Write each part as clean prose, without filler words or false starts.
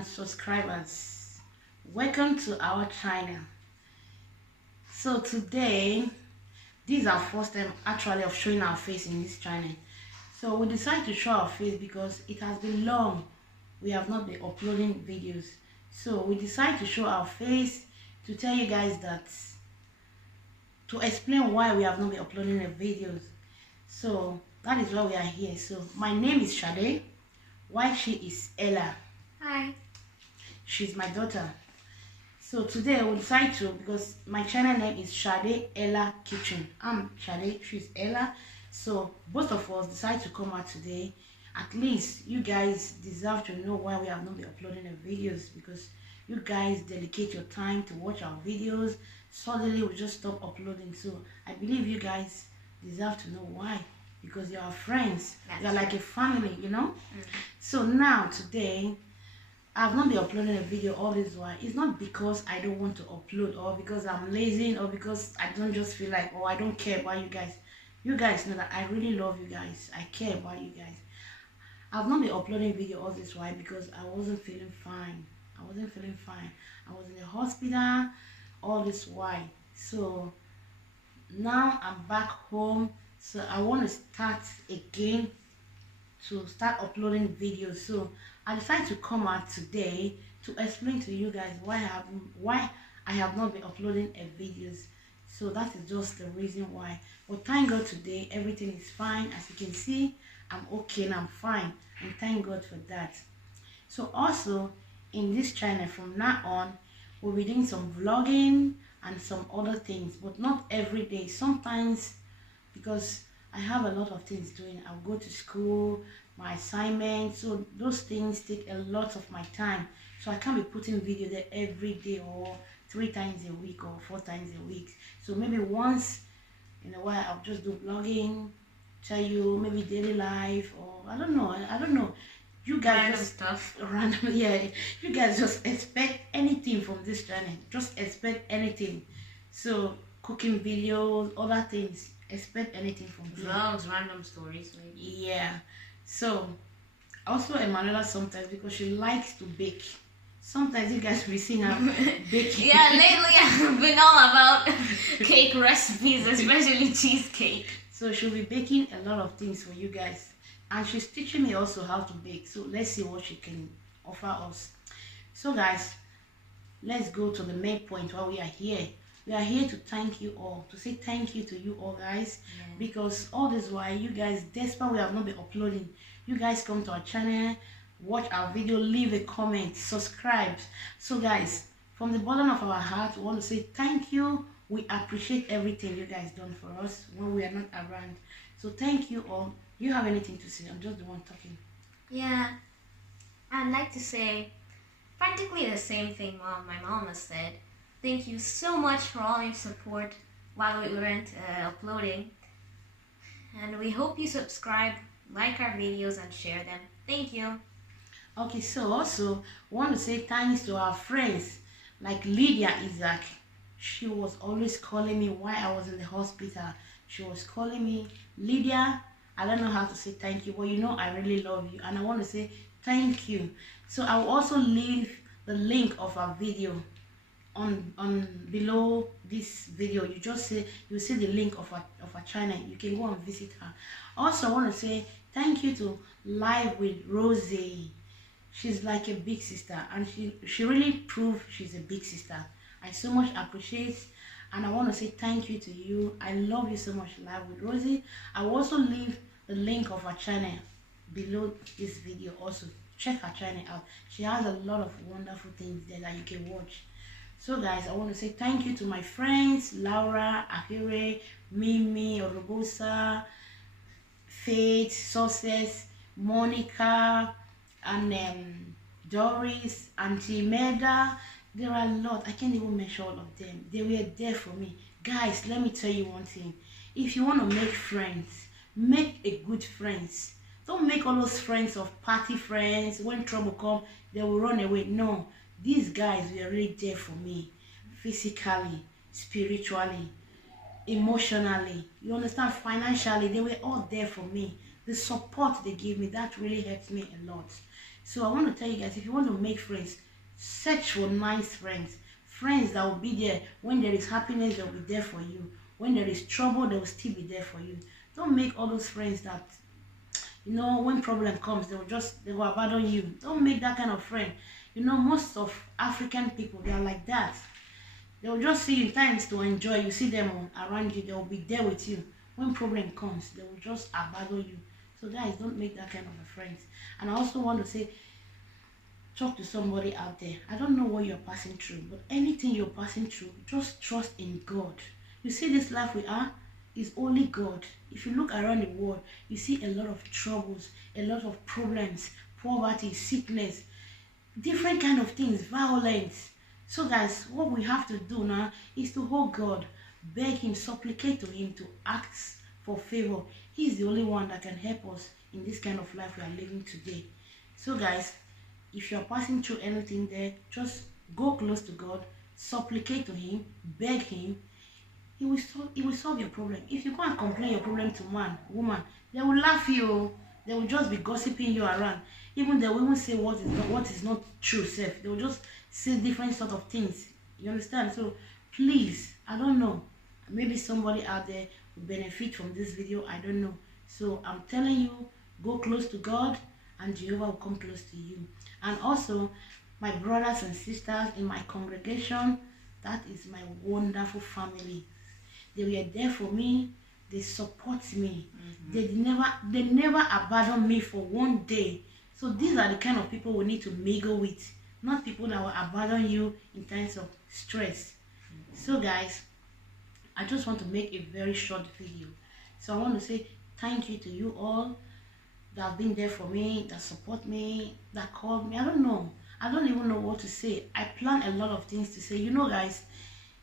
and subscribers, welcome to our channel. So today, this is our first time actually of showing our face in this channel. So we decided to show our face because it has been long we have not been uploading videos. So we decided to show our face to tell you guys that, to explain why we have not been uploading the videos. So that is why we are here. So my name is Sade, while she is Ella. Hi. She's my daughter. So today we decided to, because my channel name is SadeElaKitchen. I'm Sade, she's Ella. So both of us decided to come out today. At least you guys deserve to know why we have not been uploading the videos, because you guys dedicate your time to watch our videos. Suddenly we just stop uploading. So I believe you guys deserve to know why, because you're our friends. You're like a family, you know. So now today I've not been uploading a video all this while. It's not because I don't want to upload, or because I'm lazy, or because I don't just feel like, or I don't care about you guys. You guys know that I really love you guys. I care about you guys. I've not been uploading video all this while because I wasn't feeling fine. I was in the hospital all this while. So now I'm back home. So I want to start again, to start uploading videos. So I decided to come out today to explain to you guys why I have not been uploading videos. So that is just the reason why. But thank God today everything is fine. As you can see, I'm okay and I'm fine, and thank God for that. So also in this channel from now on, we'll be doing some vlogging and some other things, but not every day. Sometimes, because I have a lot of things doing. I'll go to school, my assignments, so those things take a lot of my time. So I can't be putting video there every day, or 3 times a week, or 4 times a week. So maybe once in a while I'll just do vlogging, tell you maybe daily life, or I don't know. You guys Random just stuff. Random, yeah. You guys just expect anything from this channel. Just expect anything. So cooking videos, other things. Expect anything from here. Vlogs, random stories, maybe. Yeah. So also Emanuela sometimes, because she likes to bake. Sometimes you guys will be seeing her baking. Yeah, lately I've been all about cake recipes, especially cheesecake. So she'll be baking a lot of things for you guys. And she's teaching me also how to bake. So let's see what she can offer us. So guys, let's go to the main point why we are here. We are here to thank you all, to say thank you to you all guys. Yeah. Because all this while, you guys, despite we have not been uploading, you guys come to our channel, watch our video, leave a comment, subscribe. So guys, from the bottom of our heart, we want to say thank you. We appreciate everything you guys done for us when we are not around. So thank you all. You have anything to say? I'm just the one talking. Yeah, I'd like to say practically the same thing my mom has said. Thank you so much for all your support while we weren't uploading. And we hope you subscribe, like our videos, and share them. Thank you. Okay, so also want to say thanks to our friends like LydiaIsaac. She was always calling me while I was in the hospital. She was calling me, Lydia, I don't know how to say thank you, but you know I really love you, and I want to say thank you. So I will also leave the link of our video on below this video. You just say, you see the link of our channel. You can go and visit her. Also, I want to say thank you to LifeWithRozy. She's like a big sister, and she really proved she's a big sister. I so much appreciate, and I want to say thank you to you. I love you so much, LifeWithRozy. I will also leave the link of her channel below this video. Also check her channel out. She has a lot of wonderful things there that you can watch. So guys, I want to say thank you to my friends Laura, Ahire, Mimi, Orobosa, Faith, Success, Monica, and Doris, Auntie Meda. There are a lot. I can't even mention all of them. They were there for me. Guys, let me tell you one thing. If you want to make friends, make a good friends. Don't make all those friends of party friends. When trouble comes, they will run away. No. These guys were really there for me. Physically, spiritually, emotionally. You understand? Financially, they were all there for me. The support they gave me, that really helped me a lot. So I want to tell you guys, if you want to make friends, search for nice friends. Friends that will be there when there is happiness, they will be there for you. When there is trouble, they will still be there for you. Don't make all those friends that, you know, when problem comes, they will abandon you. Don't make that kind of friend. You know, most of African people, they are like that. They will just see you in times to enjoy. You see them around you, they will be there with you. When problem comes, they will just abandon you. So guys, don't make that kind of a friend. And I also want to say, talk to somebody out there. I don't know what you're passing through, but anything you're passing through, just trust in God. You see, this life we are is only God. If you look around the world, you see a lot of troubles, a lot of problems, poverty, sickness, different kind of things, violence. So guys, what we have to do now is to hold God, beg him, supplicate to him, to ask for favor. He's the only one that can help us in this kind of life we are living today. So guys, if you're passing through anything there, just go close to God, supplicate to him, beg him. He will solve your problem. If you go and complain your problem to man, woman, they will laugh you. They will just be gossiping you around. Even they will even say what is not true self. They will just say different sort of things. You understand? So please, I don't know. Maybe somebody out there will benefit from this video. I don't know. So I'm telling you, go close to God and Jehovah will come close to you. And also, my brothers and sisters in my congregation, that is my wonderful family. They were there for me. They support me. They never abandon me for one day. So these are the kind of people we need to mingle with, not people that will abandon you in times of stress. So guys, I just want to make a very short video. So I want to say thank you to you all that have been there for me, that support me, that called me. I don't know. I don't even know what to say. I plan a lot of things to say. You know guys,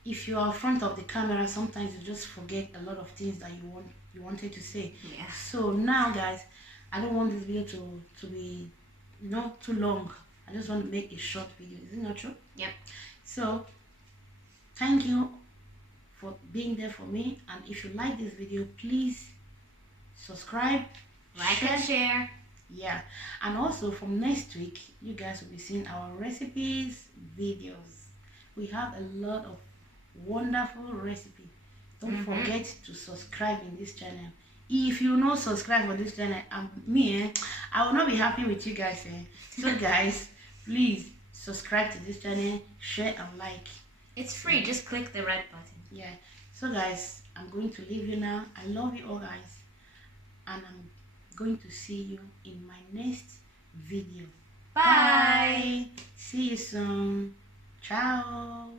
if you are in front of the camera, sometimes you just forget a lot of things that you wanted to say. Yeah. So now guys, I don't want this video to be not too long. I just want to make a short video. Is it not true? Yep. So thank you for being there for me. And if you like this video, please subscribe, Like and share. Yeah. And also from next week, you guys will be seeing our recipes videos. We have a lot of wonderful recipes. Don't forget to subscribe in this channel. If you not subscribe for this channel, I will not be happy with you guys. So guys, please subscribe to this channel, share and like. It's free, just click the red button. Yeah. So guys, I'm going to leave you now. I love you all guys, and I'm going to see you in my next video. Bye. See you soon. Ciao.